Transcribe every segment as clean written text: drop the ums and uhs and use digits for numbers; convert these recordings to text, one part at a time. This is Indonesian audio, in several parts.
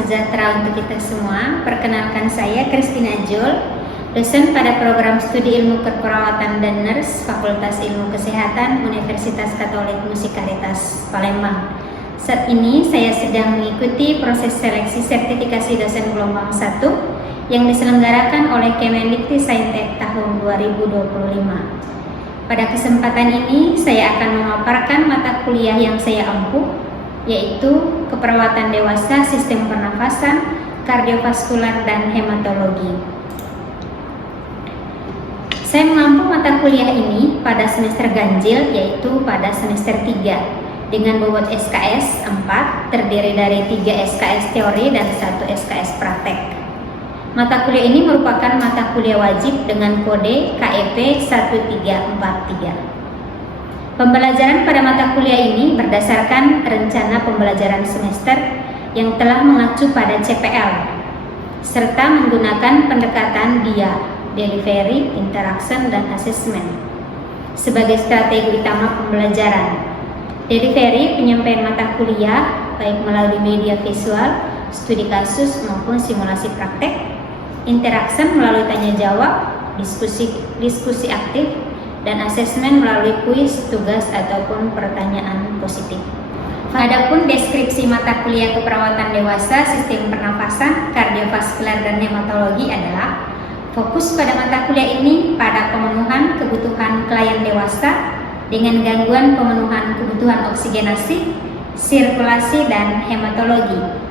sejahtera untuk kita semua. Perkenalkan saya Christina Jul, dosen pada program studi ilmu keperawatan dan nurse Fakultas Ilmu Kesehatan Universitas Katolik Musikalitas Palembang. Saat ini saya sedang mengikuti proses seleksi sertifikasi dosen gelombang 1 yang diselenggarakan oleh Kemendikti-Saintek tahun 2025. Pada kesempatan ini saya akan memaparkan mata kuliah yang saya ampuh, yaitu keperawatan dewasa, sistem pernafasan, kardiovaskular, dan hematologi. Saya mengampu mata kuliah ini pada semester ganjil, yaitu pada semester 3, dengan bobot SKS 4, terdiri dari 3 SKS teori dan 1 SKS praktek. Mata kuliah ini merupakan mata kuliah wajib dengan kode KEP 1343. Pembelajaran pada mata kuliah ini berdasarkan rencana pembelajaran semester yang telah mengacu pada CPL, serta menggunakan pendekatan DIA, Delivery, Interaction, dan Assessment, sebagai strategi utama pembelajaran. Delivery, penyampaian mata kuliah, baik melalui media visual, studi kasus, maupun simulasi praktek. Interaction melalui tanya jawab, diskusi aktif, dan asesmen melalui kuis, tugas, ataupun pertanyaan positif. Adapun deskripsi mata kuliah keperawatan dewasa, sistem pernafasan, kardiovaskular, dan hematologi adalah fokus pada mata kuliah ini pada pemenuhan kebutuhan klien dewasa dengan gangguan pemenuhan kebutuhan oksigenasi, sirkulasi, dan hematologi.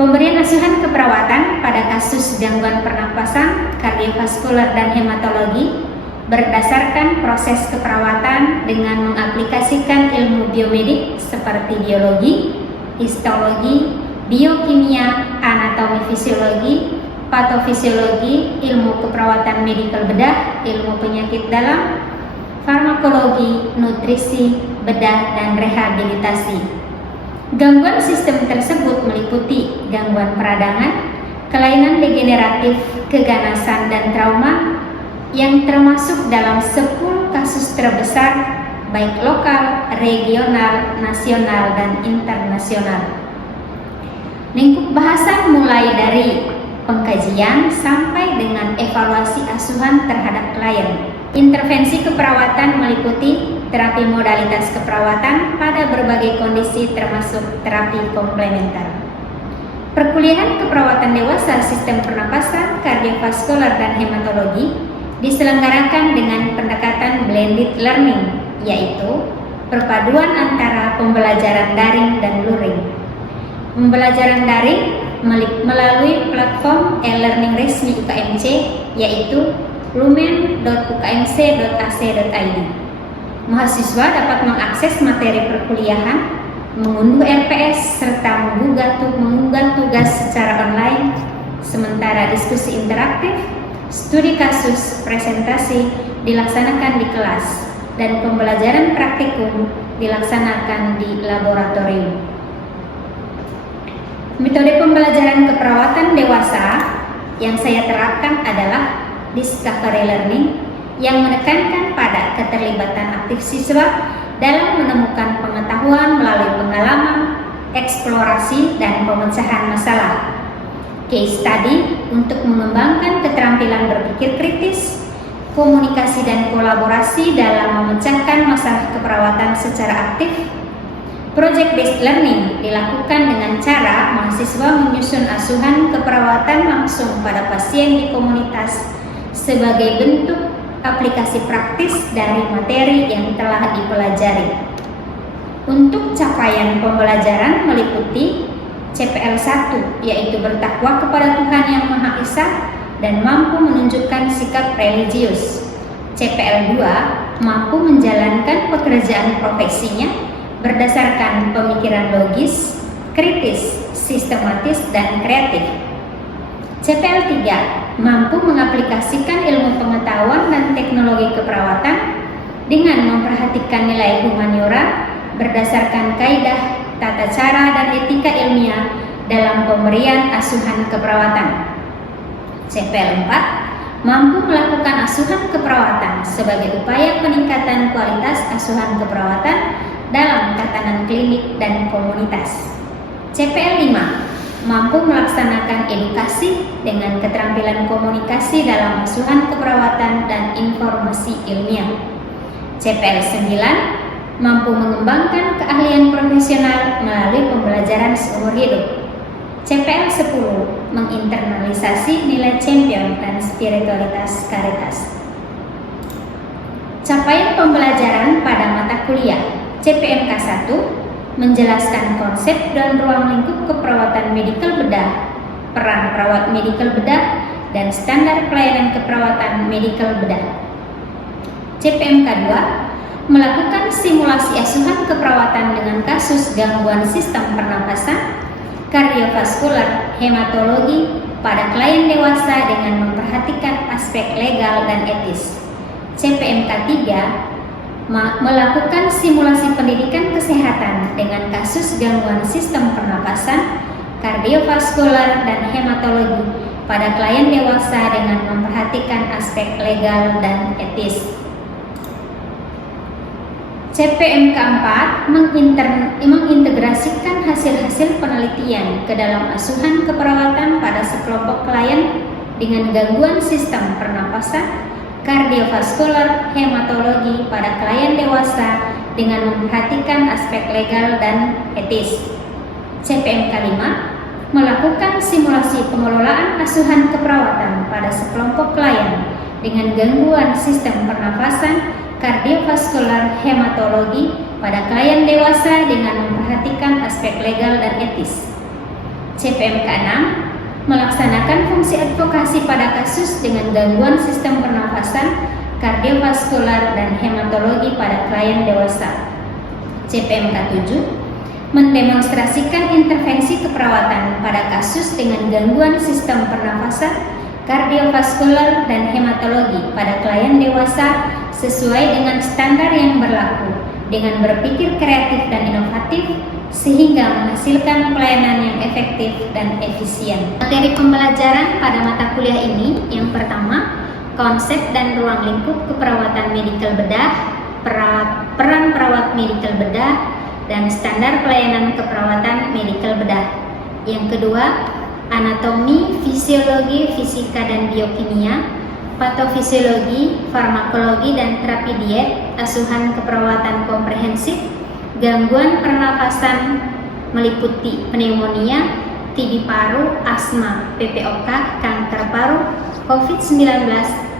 Pemberian asuhan keperawatan pada kasus gangguan pernapasan, kardiovaskular, dan hematologi berdasarkan proses keperawatan dengan mengaplikasikan ilmu biomedik seperti biologi, histologi, biokimia, anatomi fisiologi, patofisiologi, ilmu keperawatan medikal bedah, ilmu penyakit dalam, farmakologi, nutrisi, bedah, dan rehabilitasi. Gangguan sistem tersebut meliputi gangguan peradangan, kelainan degeneratif, keganasan, dan trauma yang termasuk dalam 10 kasus terbesar baik lokal, regional, nasional, dan internasional. Lingkup bahasan mulai dari pengkajian sampai dengan evaluasi asuhan terhadap klien. Intervensi keperawatan meliputi terapi modalitas keperawatan pada berbagai kondisi termasuk terapi komplementer. Perkuliahan keperawatan dewasa, sistem pernapasan, kardiovaskular, dan hematologi diselenggarakan dengan pendekatan blended learning, yaitu perpaduan antara pembelajaran daring dan luring. Pembelajaran daring melalui platform e-learning resmi UKMC, yaitu lumen.ukmc.ac.id. Mahasiswa dapat mengakses materi perkuliahan, mengunduh RPS, serta mengunggah tugas secara online, sementara diskusi interaktif, studi kasus, presentasi dilaksanakan di kelas, dan pembelajaran praktikum dilaksanakan di laboratorium. Metode pembelajaran keperawatan dewasa yang saya terapkan adalah discovery learning, yang menekankan pada keterlibatan aktif siswa dalam menemukan pengetahuan melalui pengalaman, eksplorasi, dan pemecahan masalah. Case study untuk mengembangkan keterampilan berpikir kritis, komunikasi, dan kolaborasi dalam memecahkan masalah keperawatan secara aktif. Project based learning dilakukan dengan cara mahasiswa menyusun asuhan keperawatan langsung pada pasien di komunitas sebagai bentuk aplikasi praktis dari materi yang telah dipelajari. Untuk capaian pembelajaran meliputi CPL 1, yaitu bertakwa kepada Tuhan Yang Maha Esa dan mampu menunjukkan sikap religius. CPL 2, mampu menjalankan pekerjaan profesinya berdasarkan pemikiran logis, kritis, sistematis, dan kreatif. CPL 3, mampu mengaplikasikan ilmu pengetahuan dan teknologi keperawatan dengan memperhatikan nilai humaniora berdasarkan kaidah, tata cara, dan etika ilmiah dalam pemberian asuhan keperawatan. CPL 4, mampu melakukan asuhan keperawatan sebagai upaya peningkatan kualitas asuhan keperawatan dalam tatanan klinik dan komunitas. CPL 5, mampu melaksanakan edukasi dengan keterampilan komunikasi dalam asuhan keperawatan dan informasi ilmiah. CPL 9 mampu mengembangkan keahlian profesional melalui pembelajaran seumur hidup. CPL 10 menginternalisasi nilai champion dan spiritualitas karitas. Capaian pembelajaran pada mata kuliah CPMK 1 menjelaskan konsep dan ruang lingkup keperawatan medikal bedah, peran perawat medikal bedah, dan standar pelayanan keperawatan medikal bedah. CPMK 2 melakukan simulasi asuhan keperawatan dengan kasus gangguan sistem pernapasan, kardiovaskular, hematologi pada klien dewasa dengan memperhatikan aspek legal dan etis. CPMK 3 melakukan simulasi pendidikan kesehatan dengan kasus gangguan sistem pernapasan, kardiovaskular, dan hematologi pada klien dewasa dengan memperhatikan aspek legal dan etis. CPMK 4 mengintegrasikan hasil-hasil penelitian ke dalam asuhan keperawatan pada sekelompok klien dengan gangguan sistem pernapasan, kardiovaskular, hematologi pada klien dewasa dengan memperhatikan aspek legal dan etis. CPMK 5 melakukan simulasi pengelolaan asuhan keperawatan pada sekelompok klien dengan gangguan sistem pernafasan, kardiovaskular, hematologi pada klien dewasa dengan memperhatikan aspek legal dan etis. CPMK 6 melaksanakan fungsi advokasi pada kasus dengan gangguan sistem pernafasan, kardiovaskular, dan hematologi pada klien dewasa. CPMK 7 mendemonstrasikan intervensi keperawatan pada kasus dengan gangguan sistem pernafasan, kardiovaskular, dan hematologi pada klien dewasa sesuai dengan standar yang berlaku dengan berpikir kreatif dan inovatif sehingga menghasilkan pelayanan yang efektif dan efisien. Materi pembelajaran pada mata kuliah ini yang pertama, konsep dan ruang lingkup keperawatan medikal bedah, peran perawat medikal bedah, dan standar pelayanan keperawatan medikal bedah. Yang kedua, anatomi, fisiologi, fisika, dan biokimia, patofisiologi, farmakologi, dan terapi diet, asuhan keperawatan komprehensif, gangguan pernafasan meliputi pneumonia, TB paru, asma, PPOK, kanker paru, COVID-19,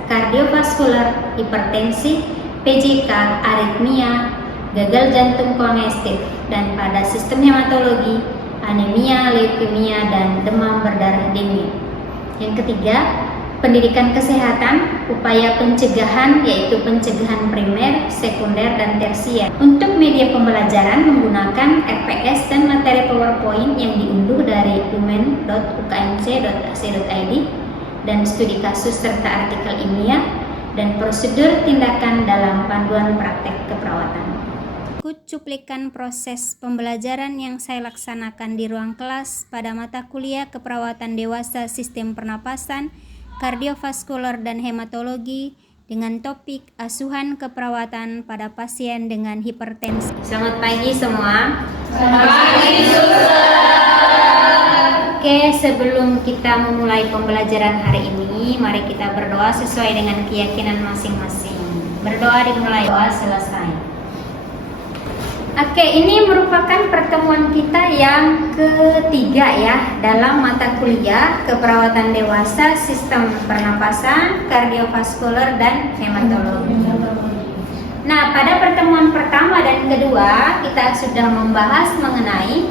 kardiovaskular, hipertensi, PJK, aritmia, gagal jantung kongestif, dan pada sistem hematologi, anemia, leukemia, dan demam berdarah dengue. Yang ketiga, pendidikan kesehatan, upaya pencegahan yaitu pencegahan primer, sekunder, dan tersier. Untuk media pembelajaran menggunakan RPS dan materi PowerPoint yang diunduh dari document.ukmc.ac.id dan studi kasus serta artikel ilmiah dan prosedur tindakan dalam panduan praktek keperawatan. Ikut cuplikan proses pembelajaran yang saya laksanakan di ruang kelas pada mata kuliah keperawatan dewasa sistem pernapasan, kardiovaskular, dan hematologi dengan topik asuhan keperawatan pada pasien dengan hipertensi. Selamat pagi semua. Selamat pagi, Suster. Oke, sebelum kita memulai pembelajaran hari ini, mari kita berdoa sesuai dengan keyakinan masing-masing. Berdoa dimulai, doa selesai. Oke, ini merupakan pertemuan kita yang ketiga ya dalam mata kuliah keperawatan dewasa sistem pernapasan, kardiovaskular, dan hematologi. Nah, pada pertemuan pertama dan kedua kita sudah membahas mengenai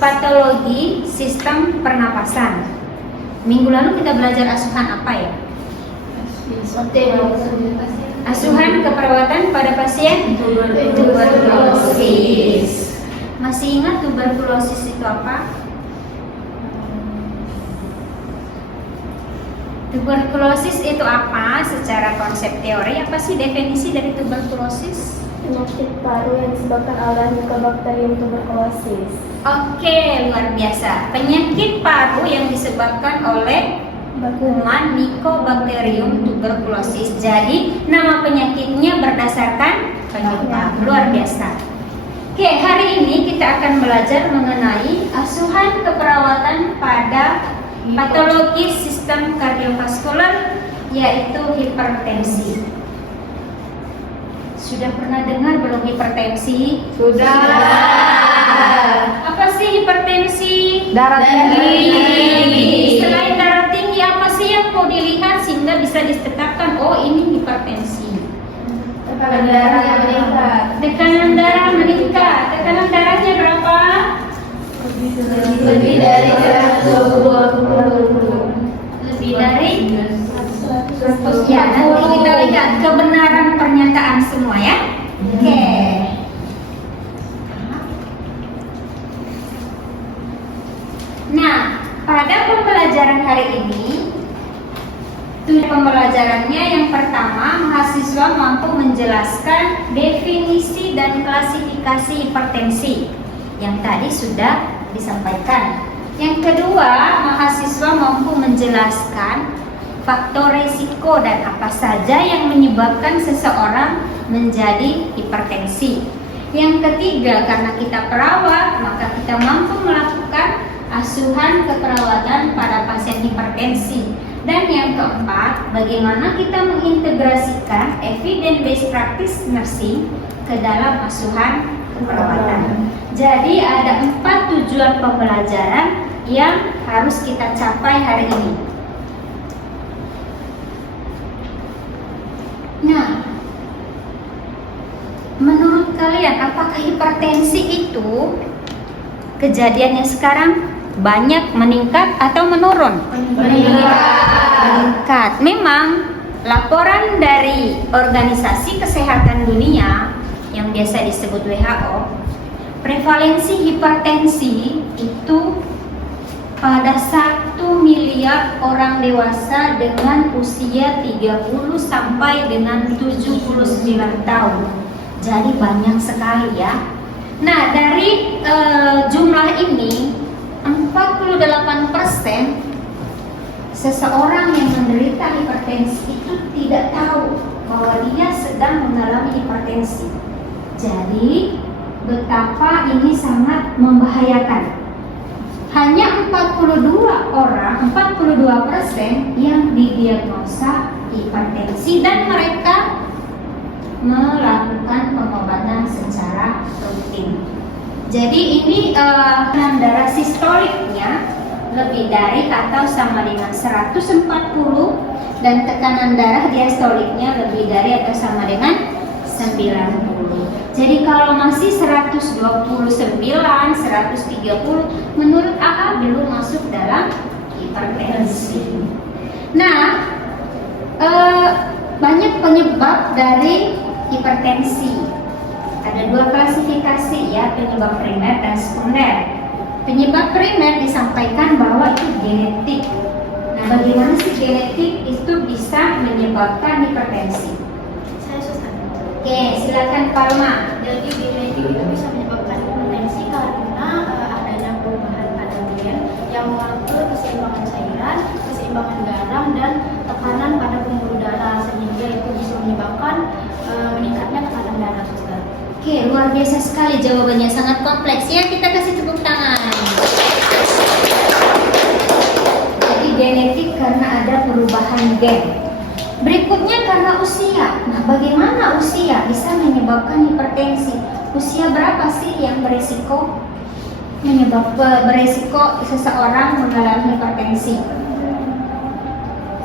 patologi sistem pernapasan. Minggu lalu kita belajar asuhan apa ya? Asuhan keperawatan pada pasien tuberkulosis. Masih ingat tuberkulosis itu apa? Tuberkulosis itu apa? Secara konsep teori, apa sih definisi dari tuberkulosis? Penyakit paru yang disebabkan oleh Mycobacterium tuberculosis. Oke, luar biasa. Penyakit paru yang disebabkan oleh kuman Mycobacterium tuberculosis. Jadi nama penyakitnya berdasarkan penyebab. Luar biasa. Oke, hari ini kita akan belajar mengenai asuhan keperawatan pada patologi sistem kardiovaskular, yaitu hipertensi. Sudah pernah dengar belum hipertensi? Sudah. Apa sih hipertensi? Darah tinggi. Selain darah tinggi, apa sih yang mau dilihat sehingga bisa ditetapkan, oh ini hipertensi? Tekanan darah yang meningkat. Tekanan darah meningkat. Tekanan darahnya berapa? Lebih dari 120. Lebih dari 100. Ya, nanti kita lihat kebenaran pernyataan semua ya. Oke. Nah, pada pembelajaran hari ini, tujuan pembelajarannya yang pertama, mahasiswa mampu menjelaskan definisi dan klasifikasi hipertensi yang tadi sudah disampaikan. Yang kedua, mahasiswa mampu menjelaskan faktor risiko dan apa saja yang menyebabkan seseorang menjadi hipertensi. Yang ketiga, karena kita perawat, maka kita mampu melakukan asuhan keperawatan pada pasien hipertensi. Dan yang keempat, bagaimana kita mengintegrasikan evidence-based practice nursing ke dalam asuhan keperawatan. Jadi ada 4 tujuan pembelajaran yang harus kita capai hari ini. Nah, menurut kalian apakah hipertensi itu kejadiannya sekarang banyak meningkat atau menurun? Meningkat. Memang laporan dari Organisasi Kesehatan Dunia yang biasa disebut WHO, prevalensi hipertensi itu pada 1 miliar orang dewasa dengan usia 30 sampai dengan 79 tahun. Jadi banyak sekali ya. Nah, dari jumlah ini 48% seseorang yang menderita hipertensi itu tidak tahu bahwa dia sedang mengalami hipertensi. Jadi betapa ini sangat membahayakan. Hanya 42% yang didiagnosa hipertensi dan mereka melakukan pengobatan secara rutin. Jadi ini tekanan darah sistoliknya lebih dari atau sama dengan 140 dan tekanan darah diastoliknya lebih dari atau sama dengan 90. Jadi kalau masih 129, 130, menurut AHA belum masuk dalam hipertensi. Nah, banyak penyebab dari hipertensi. Ada 2 klasifikasi ya, penyebab primer dan sekunder. Penyebab primer disampaikan bahwa itu genetik. Nah, bagaimana sih genetik itu bisa menyebabkan hipertensi? Oke, silakan Palma. Jadi genetik itu bisa menyebabkan hipertensi karena adanya perubahan pada gen yang mengatur keseimbangan cairan, keseimbangan garam, dan tekanan pada pembuluh darah, sehingga itu bisa menyebabkan meningkatnya tekanan darah, suster. Oke, luar biasa sekali jawabannya, sangat kompleks ya. Kita kasih tepuk tangan. Jadi genetik karena ada perubahan gen. Berikutnya karena usia. Nah, bagaimana usia bisa menyebabkan hipertensi? Usia berapa sih yang berisiko seseorang mengalami hipertensi?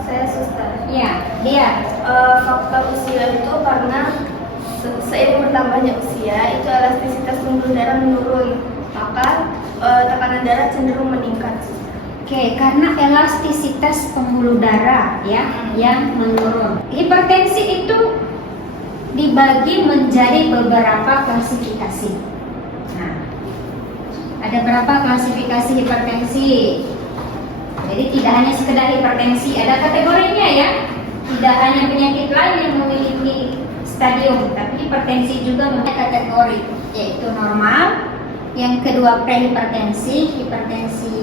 Saya suster. Ya, dia. Faktor usia itu karena seiring bertambahnya usia, itu elastisitas pembuluh darah menurun, maka tekanan darah cenderung meningkat. Oke, karena elastisitas pembuluh darah ya yang menurun. Hipertensi itu dibagi menjadi beberapa klasifikasi. Nah, ada berapa klasifikasi hipertensi? Jadi tidak hanya sekedar hipertensi, ada kategorinya ya. Tidak hanya penyakit lain yang memiliki stadium, tapi hipertensi juga memiliki kategori, yaitu normal. Yang kedua prehipertensi, hipertensi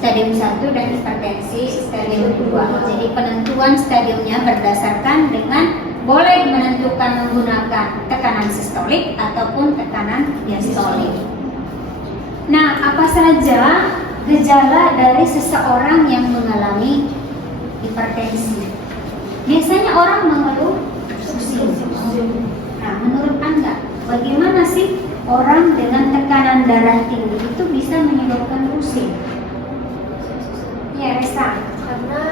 stadium 1 dan hipertensi stadium 2. Jadi penentuan stadiumnya berdasarkan dengan boleh menentukan menggunakan tekanan sistolik ataupun tekanan diastolik. Nah, apa saja gejala dari seseorang yang mengalami hipertensi? Biasanya orang mengeluh pusing. Nah, menurut Anda, bagaimana sih orang dengan tekanan darah tinggi itu bisa menyebabkan pusing? Ya, Resa. Karena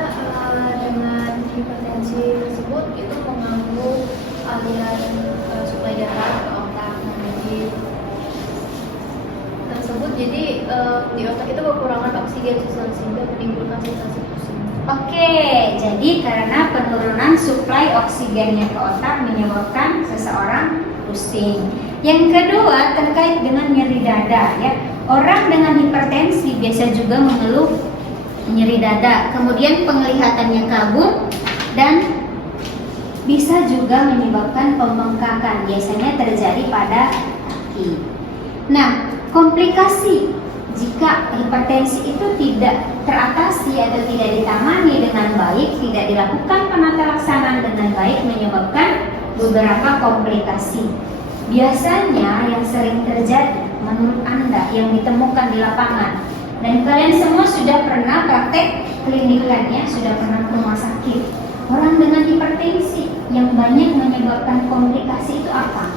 dengan hipertensi tersebut itu mengganggu aliran suplai darah ke otak. Jadi di otak itu kekurangan oksigen sehingga menimbulkan sensasi pusing. Oke, jadi karena penurunan suplai oksigennya ke otak menyebabkan seseorang pusing. Yang kedua terkait dengan nyeri dada ya. Orang dengan hipertensi biasa juga mengeluh nyeri dada, kemudian penglihatannya kabur dan bisa juga menyebabkan pembengkakan, biasanya terjadi pada kaki. Nah, komplikasi jika hipertensi itu tidak teratasi atau tidak ditangani dengan baik, tidak dilakukan penata laksanaan dengan baik, menyebabkan beberapa komplikasi. Biasanya yang sering terjadi menurut Anda yang ditemukan di lapangan, dan kalian semua sudah pernah praktek klinikannya, sudah pernah ke rumah sakit. Orang dengan hipertensi yang banyak menyebabkan komplikasi itu apa?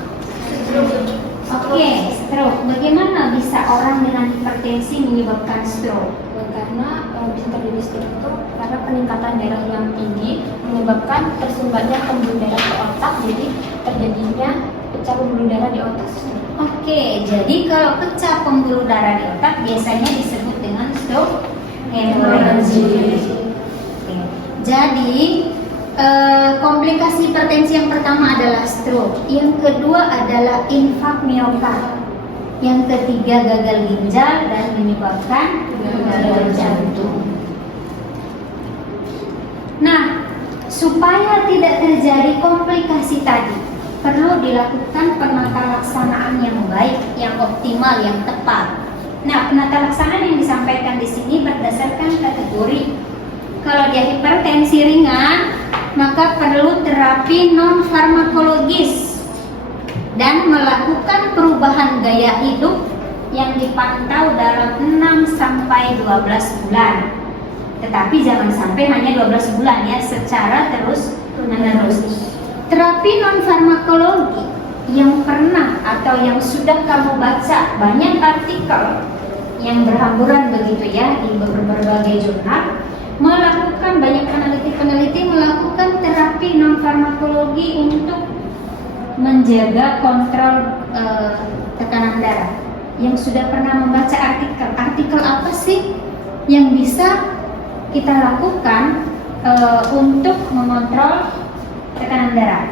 Oke, stroke. Bagaimana bisa orang dengan hipertensi menyebabkan stroke? Karena bisa terjadi stroke itu karena peningkatan darah yang tinggi menyebabkan tersumbatnya pembuluh darah ke otak, jadi terjadinya pecah pembuluh darah di otak. Oke, jadi kalau pecah pembuluh darah di otak biasanya disebut dengan stroke hemorrhage. Jadi komplikasi hipertensi yang pertama adalah stroke, yang kedua adalah infark miokard, yang ketiga gagal ginjal dan menyebabkan gagal jantung. Nah, supaya tidak terjadi komplikasi tadi, perlu dilakukan penata laksanaan yang baik, yang optimal, yang tepat. Nah, penata laksanaan yang disampaikan di sini berdasarkan kategori. Kalau dia hipertensi ringan, maka perlu terapi non farmakologis dan melakukan perubahan gaya hidup yang dipantau dalam 6 sampai 12 bulan. Tetapi jangan sampai hanya 12 bulan ya, secara terus-menerus. Terapi non farmakologi yang pernah atau yang sudah kamu baca banyak artikel yang berhamburan begitu ya di berbagai jurnal, melakukan banyak peneliti melakukan terapi non farmakologi untuk menjaga kontrol tekanan darah. Yang sudah pernah membaca artikel apa sih yang bisa kita lakukan untuk mengontrol tekanan darah?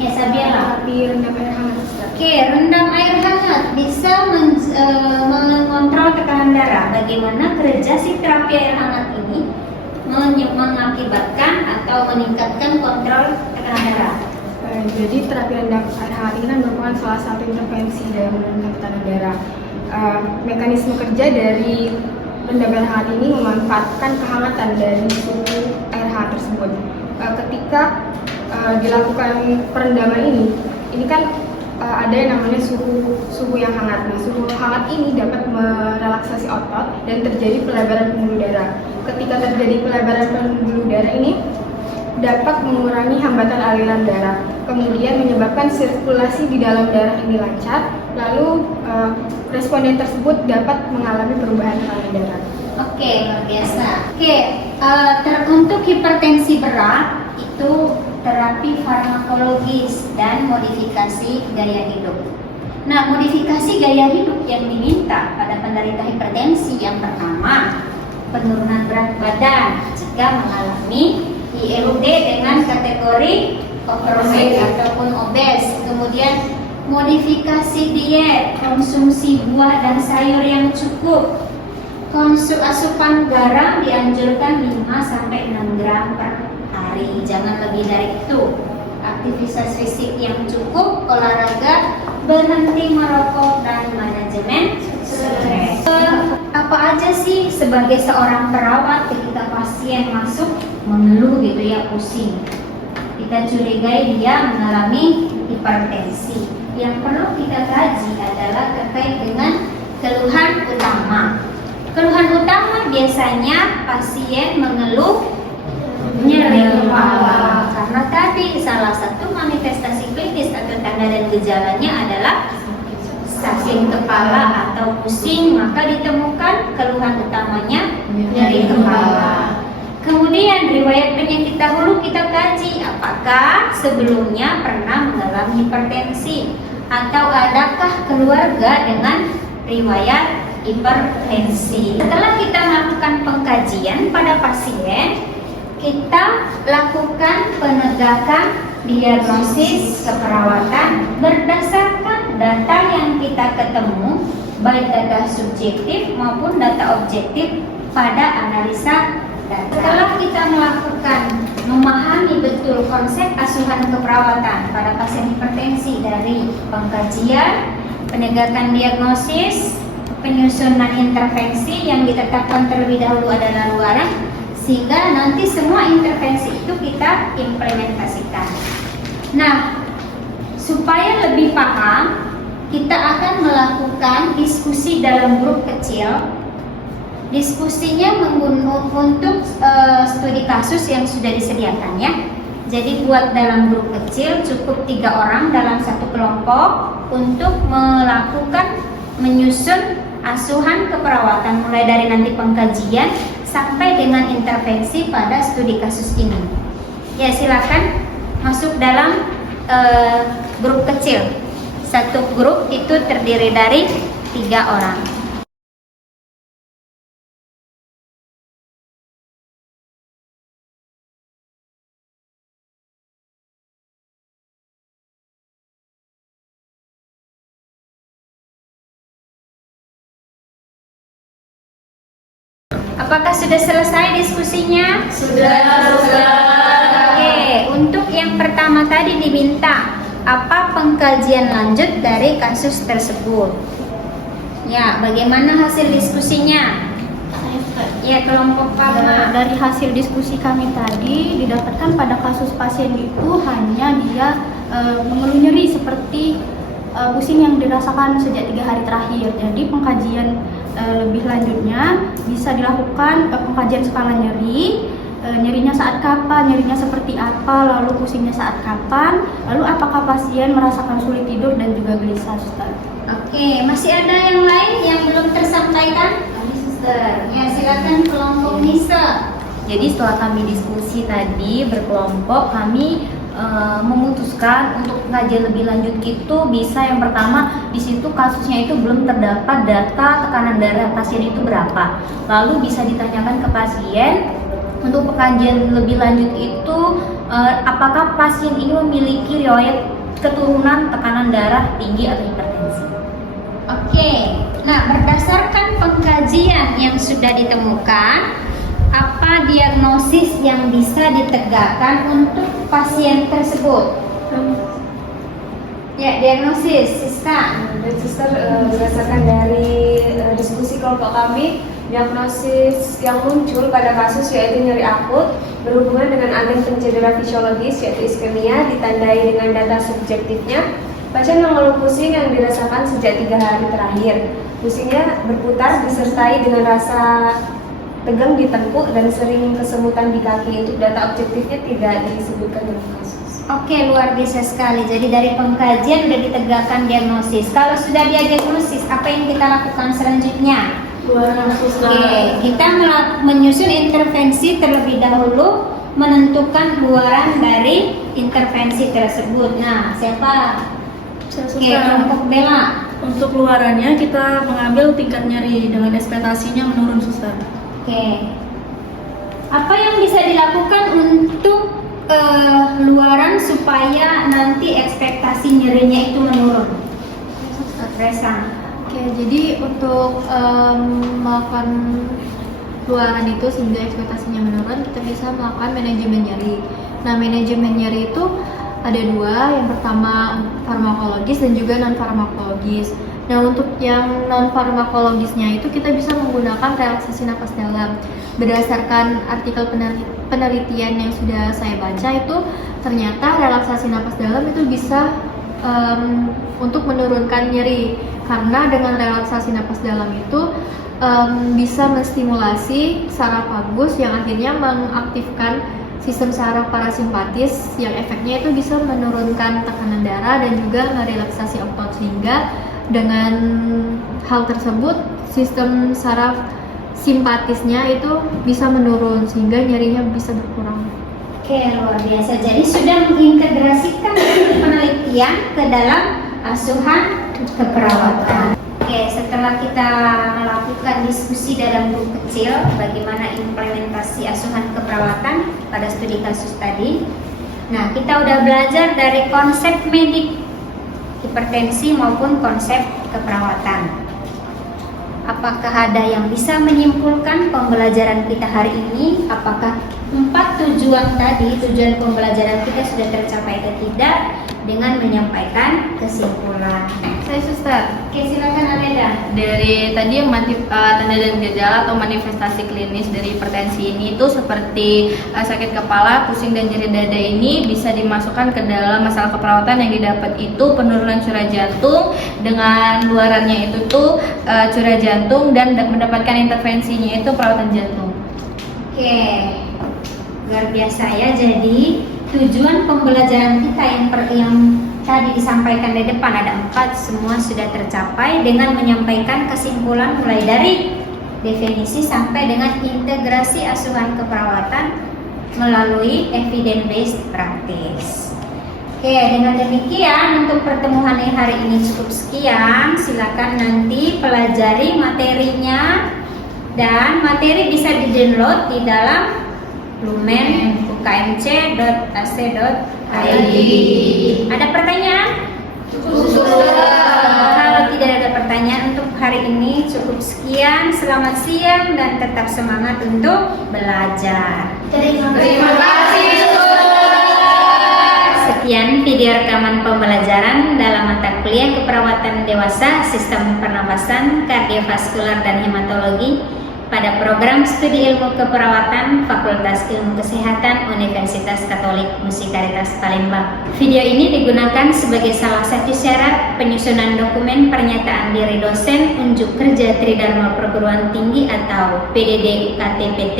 Ya, Sabiela. Rendam air hangat. Oke, rendam air hangat bisa mengontrol tekanan darah. Bagaimana kerja si terapi air hangat ini mengakibatkan atau meningkatkan kontrol tekanan darah? Jadi terapi rendam air hangat ini merupakan salah satu intervensi dalam menurunkan tekanan darah. Mekanisme kerja dari rendam air hangat ini memanfaatkan kehangatan dari suhu air hangat tersebut. Ketika dilakukan perendaman ini kan ada yang namanya suhu yang hangat. Nah, suhu hangat ini dapat merelaksasi otot dan terjadi pelebaran pembuluh darah. Ketika terjadi pelebaran pembuluh darah ini dapat mengurangi hambatan aliran darah, kemudian menyebabkan sirkulasi di dalam darah ini lancar, lalu responden tersebut dapat mengalami perubahan tekanan darah. Oke, luar biasa. Oke, untuk hipertensi berat itu terapi farmakologis dan modifikasi gaya hidup. Nah, modifikasi gaya hidup yang diminta pada penderita hipertensi yang pertama, penurunan berat badan jika mengalami ILD dengan kategori overweight ataupun obes. Kemudian modifikasi diet, konsumsi buah dan sayur yang cukup. Asupan garam dianjurkan 5-6 gram per hari, jangan lebih dari itu. Aktivitas fisik yang cukup, olahraga, berhenti merokok, dan manajemen stres. Apa aja sih sebagai seorang perawat ketika pasien masuk mengeluh gitu ya, pusing? kita curigai dia mengalami hipertensi. Yang perlu kita kaji adalah terkait dengan keluhan utama. Keluhan utama biasanya pasien mengeluh nyeri kepala, karena tadi salah satu manifestasi klinis atau tanda dan gejalanya adalah sakit kepala atau pusing, maka ditemukan keluhan utamanya nyeri kepala. Kemudian riwayat penyakit dahulu kita kaji, apakah sebelumnya pernah mengalami hipertensi atau adakah keluarga dengan riwayat hipertensi. Setelah kita melakukan pengkajian pada pasien, kita lakukan penegakan diagnosis keperawatan berdasarkan data yang kita ketemu, baik data subjektif maupun data objektif pada analisa data. Setelah kita melakukan memahami betul konsep asuhan keperawatan pada pasien hipertensi dari pengkajian, penegakan diagnosis, penyusunan intervensi yang ditetapkan terlebih dahulu adalah luaran, sehingga nanti semua intervensi itu kita implementasikan. Nah, supaya lebih paham, kita akan melakukan diskusi dalam grup kecil. Diskusinya untuk studi kasus yang sudah disediakan ya. Jadi buat dalam grup kecil cukup 3 orang dalam satu kelompok untuk melakukan menyusun asuhan keperawatan mulai dari nanti pengkajian sampai dengan intervensi pada studi kasus ini. Ya, silakan masuk dalam grup kecil. Satu grup itu terdiri dari 3 orang. Apakah sudah selesai diskusinya? Sudah. Oke, untuk yang pertama tadi diminta apa pengkajian lanjut dari kasus tersebut. Ya, bagaimana hasil diskusinya? Ya, kelompok Pama. Dari hasil diskusi kami tadi didapatkan pada kasus pasien itu hanya dia mengeluh nyeri seperti pusing yang dirasakan sejak 3 hari terakhir. Jadi pengkajian lebih lanjutnya bisa dilakukan pengkajian skala nyeri, nyerinya saat kapan, nyerinya seperti apa, lalu pusingnya saat kapan, lalu apakah pasien merasakan sulit tidur dan juga gelisah, Suster. Oke, masih ada yang lain yang belum tersampaikan? Suster. Ya, silakan kelompok Nisa. Jadi setelah kami diskusi tadi berkelompok, kami memutuskan untuk kajian lebih lanjut itu bisa yang pertama di situ kasusnya itu belum terdapat data tekanan darah pasien itu berapa. Lalu bisa ditanyakan ke pasien untuk pengkajian lebih lanjut itu apakah pasien ini memiliki riwayat keturunan tekanan darah tinggi atau hipertensi. Oke, nah berdasarkan pengkajian yang sudah ditemukan, apa diagnosis yang bisa ditegakkan untuk pasien tersebut? Ya, diagnosis, Siska. Dan Suster, berdasarkan dari diskusi kelompok kami, diagnosis yang muncul pada kasus yaitu nyeri akut berhubungan dengan agen pencedera fisiologis yaitu iskemia, ditandai dengan data subjektifnya. Pasien mengeluh pusing yang dirasakan sejak 3 hari terakhir. Pusingnya berputar disertai dengan rasa tegang di tengkuk dan sering kesemutan di kaki. Untuk data objektifnya tidak disebutkan dalam kasus. Oke, luar biasa sekali. Jadi dari pengkajian sudah ditegakkan diagnosis. Kalau sudah diagnosis, apa yang kita lakukan selanjutnya? Oke, kita menyusun intervensi terlebih dahulu, menentukan luaran dari intervensi tersebut. Nah, siapa? Oke, kelompok Bella. Untuk luarannya kita mengambil tingkat nyeri dengan ekspektasinya menurun, Suster. Oke. Apa yang bisa dilakukan untuk luaran supaya nanti ekspektasi nyerinya itu menurun? Resa. Oke, jadi untuk melakukan luaran itu sehingga ekspektasinya menurun, kita bisa melakukan manajemen nyeri. Nah, manajemen nyeri itu ada 2, yang pertama farmakologis dan juga non farmakologis. Nah, untuk yang non farmakologisnya itu kita bisa menggunakan relaksasi napas dalam. Berdasarkan artikel penelitian yang sudah saya baca itu ternyata relaksasi napas dalam itu bisa untuk menurunkan nyeri, karena dengan relaksasi napas dalam itu bisa menstimulasi saraf vagus yang akhirnya mengaktifkan sistem saraf parasimpatis yang efeknya itu bisa menurunkan tekanan darah dan juga merelaksasi otot, sehingga dengan hal tersebut sistem saraf simpatisnya itu bisa menurun sehingga nyerinya bisa berkurang. Oke, luar biasa. Jadi sudah mengintegrasikan penelitian ke dalam asuhan keperawatan. Oke, setelah kita melakukan diskusi dalam grup kecil bagaimana implementasi asuhan keperawatan pada studi kasus tadi. Nah, kita udah belajar dari konsep medik hipertensi maupun konsep keperawatan. Apakah ada yang bisa menyimpulkan pembelajaran kita hari ini? Apakah 4 tujuan tadi, tujuan pembelajaran kita sudah tercapai atau tidak dengan menyampaikan kesimpulan? Saya suster. Oke, silakan Aleda. Dari tadi yang tanda dan gejala atau manifestasi klinis dari hipertensi ini itu seperti sakit kepala, pusing dan nyeri dada ini bisa dimasukkan ke dalam masalah keperawatan yang didapat itu penurunan curah jantung, dengan luarannya itu tuh curah jantung, dan mendapatkan intervensinya itu perawatan jantung. Oke, luar biasa ya. Jadi tujuan pembelajaran kita yang tadi disampaikan di depan ada 4, semua sudah tercapai dengan menyampaikan kesimpulan mulai dari definisi sampai dengan integrasi asuhan keperawatan melalui evidence based practice. Oke, dengan demikian untuk pertemuan hari ini cukup sekian. Silakan nanti pelajari materinya, dan materi bisa di-download di dalam lumen ukmc.ac.id. Ada pertanyaan? Kalau tidak ada pertanyaan untuk hari ini cukup sekian. Selamat siang dan tetap semangat untuk belajar. Terima kasih. Sekian video rekaman pembelajaran dalam mata kuliah keperawatan dewasa, sistem pernapasan, kardiovaskular dan hematologi pada program studi ilmu keperawatan Fakultas Ilmu Kesehatan Universitas Katolik Musikaritas Palembang. Video ini digunakan sebagai salah satu syarat penyusunan dokumen pernyataan diri dosen unjuk kerja Tridharma Perguruan Tinggi atau PDD UKT-PT.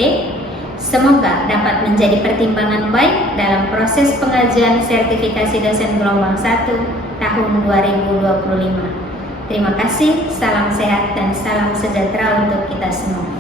Semoga dapat menjadi pertimbangan baik dalam proses pengajuan sertifikasi dosen gelombang 1 tahun 2025. Terima kasih, salam sehat dan salam sejahtera untuk kita semua.